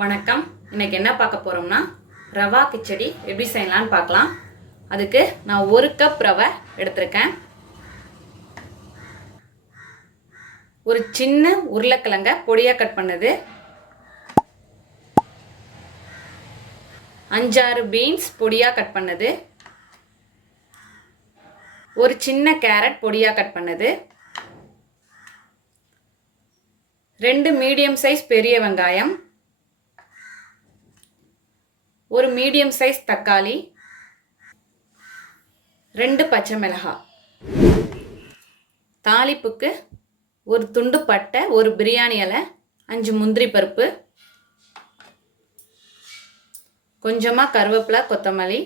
வணக்கம். இன்னைக்கு என்ன பார்க்க போறோம்னா ரவா கிச்சடி எப்படி செய்யலாம்னு பார்க்கலாம். அதுக்கு நான் 1 கப் ரவை எடுத்திருக்கேன். ஒரு சின்ன உருளைக்கிழங்க பொடியா கட் பண்ணது, 5-6 பீன்ஸ் பொடியா கட் பண்ணது, ஒரு சின்ன கேரட் பொடியா கட் பண்ணது, 2 மீடியம் சைஸ் பெரிய வெங்காயம், ஒரு மீடியம் சைஸ் தக்காளி, 2 பச்சை மிளகாய். தாளிப்புக்கு ஒரு துண்டு பட்டை, ஒரு பிரியாணி இலை, 5 முந்திரி பருப்பு, கொஞ்சமாக கருவேப்பிலை, கொத்தமல்லி,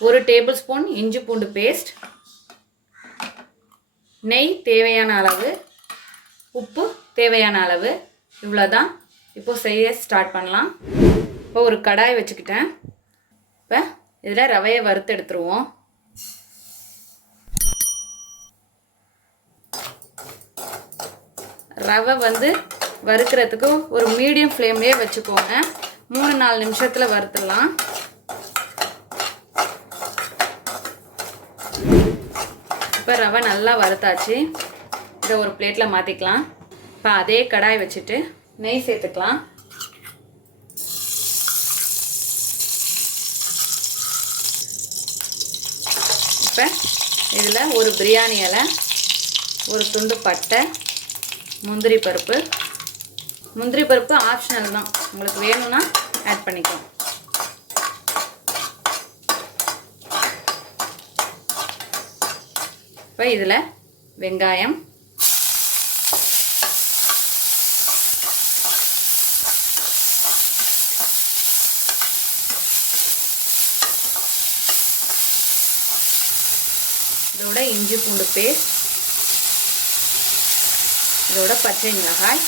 1 டேபிள் ஸ்பூன் இஞ்சி பூண்டு பேஸ்ட், நெய் தேவையான அளவு, உப்பு தேவையான அளவு. இவ்வளோதான். இப்போ செய்ய ஸ்டார்ட் பண்ணலாம். இப்போ ஒரு கடாய் வச்சுக்கிட்டேன். இப்போ இதில் ரவையை வறுத்து எடுத்துருவோம். ரவை வறுக்கிறதுக்கு ஒரு மீடியம் ஃப்ளேம்லேயே வச்சுக்கோங்க. 3-4 நிமிஷத்தில் வறுத்துடலாம். இப்போ ரவை நல்லா வறுத்தாச்சு. இதை ஒரு பிளேட்டில் மாற்றிக்கலாம். இப்போ அதே கடாய் வச்சுட்டு நெய் சேர்த்துக்கலாம். இப்போ இதில் ஒரு பிரியாணி இலை, ஒரு துண்டு பட்டை, முந்திரி பருப்பு ஆப்ஷனல் தான், உங்களுக்கு வேணும்னா ஆட் பண்ணிக்கலாம். இப்போ இதில் வெங்காயம், இதோட இஞ்சி பூண்டு பேஸ்ட், இதோட பச்சை மிளகாய்,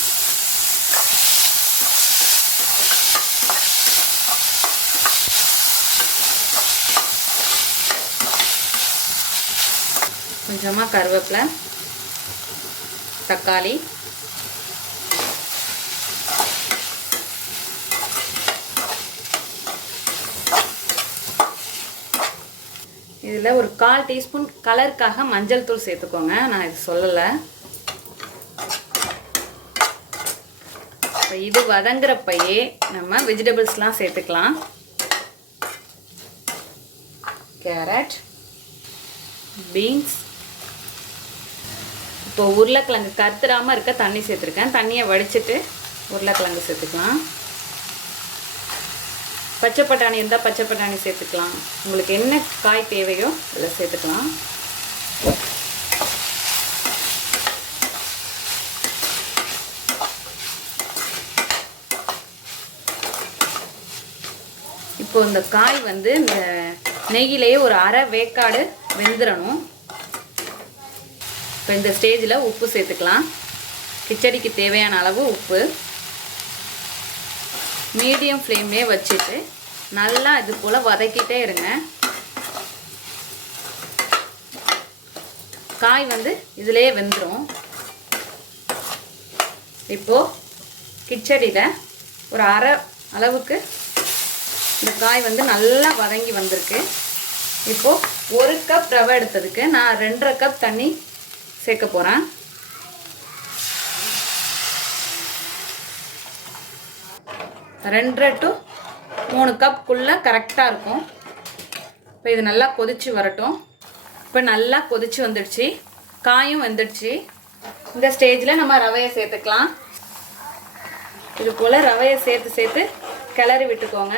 கொஞ்சமாக கருவேப்பிலை, தக்காளி, இதில் ஒரு 1/4 டீஸ்பூன் கலருக்காக மஞ்சள் தூள் சேர்த்துக்கோங்க. நான் இது சொல்லலை. இப்போ இது வதங்குறப்பையே நம்ம வெஜிடபிள்ஸ்லாம் சேர்த்துக்கலாம். கேரட், பீன்ஸ், இப்போ உருளைக்கிழங்கு கருத்துடாமல் இருக்க தண்ணி சேர்த்துருக்கேன். தண்ணியை வடிச்சிட்டு உருளைக்கிழங்கு சேர்த்துக்கலாம். பச்சை பட்டாணி இருந்தால் பச்சை பட்டாணி சேர்த்துக்கலாம். உங்களுக்கு என்ன காய் தேவையோ அதில் சேர்த்துக்கலாம். இப்போ இந்த காய் இந்த நெய்யிலேயே ஒரு அரை வேக்காடு வெந்துடணும். இப்போ இந்த ஸ்டேஜில் உப்பு சேர்த்துக்கலாம். கிச்சடிக்கு தேவையான அளவு உப்பு. மீடியம் ஃப்ளேம்லேயே வச்சுட்டு நல்லா இது போல் வதக்கிட்டே இருங்க. காய் இதிலே வெந்துடும். இப்போது கிச்சடியில் ஒரு அரை அளவுக்கு இந்த காய் நல்லா வதங்கி வந்திருக்கு. இப்போது 1 கப் ரவை எடுத்ததுக்கு நான் 2.5 கப் தண்ணி சேர்க்க போகிறேன். ரெண்டரை to 3 கப்புக்குள்ளே கரெக்டாக இருக்கும். இப்போ இது நல்லா கொதித்து வரட்டும். இப்போ நல்லா கொதித்து வந்துடுச்சு, காயும் வெந்துடுச்சு. இந்த ஸ்டேஜில் நம்ம ரவையை சேர்த்துக்கலாம். இது போல் ரவையை சேர்த்து கிளறி விட்டுக்கோங்க.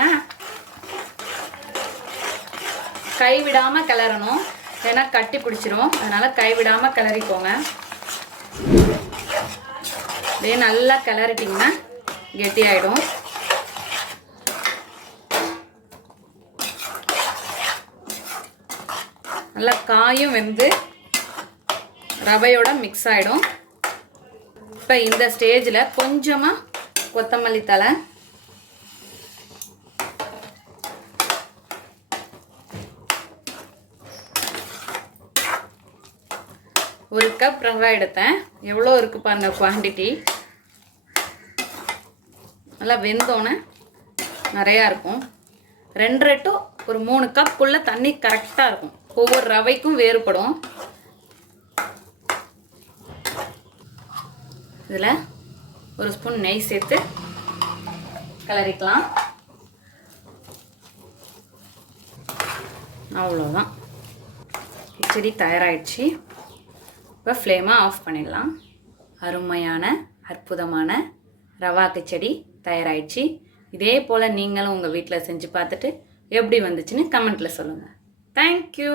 கைவிடாமல் கிளறணும், ஏன்னா கட்டி பிடிச்சிரும். அதனால் கைவிடாமல் கிளறிக்கோங்க. இதே நல்லா கிளறிட்டிங்கன்னா கெட்டியாயிடும். நல்லா காயும் ரவையோட மிக்ஸ் ஆகிடும். இப்போ இந்த ஸ்டேஜில் கொஞ்சமாக கொத்தமல்லி தழை, ஒரு கப் ரவை எடுத்தேன். எவ்வளோ இருக்குது பாருங்க குவான்டிட்டி. நல்லா வெந்தோன்னே நிறையா இருக்கும். 2.5 to 3 கப்புக்குள்ளே தண்ணி கரெக்டாக இருக்கும். ஒவ்வொரு ரவைக்கும் வேறுபடும். இதில் 1 ஸ்பூன் நெய் சேர்த்து கிளறிக்கலாம். அவ்வளோதான், கிச்சடி தயாராகிடுச்சு. இப்போ ஃப்ளேமை ஆஃப் பண்ணிடலாம். அருமையான அற்புதமான ரவா கிச்சடி தயாராகிடுச்சு. இதே போல் நீங்களும் உங்கள் வீட்டில் செஞ்சு பார்த்துட்டு எப்படி வந்துச்சுன்னு கமெண்ட்டில் சொல்லுங்கள். தேங்க்யூ.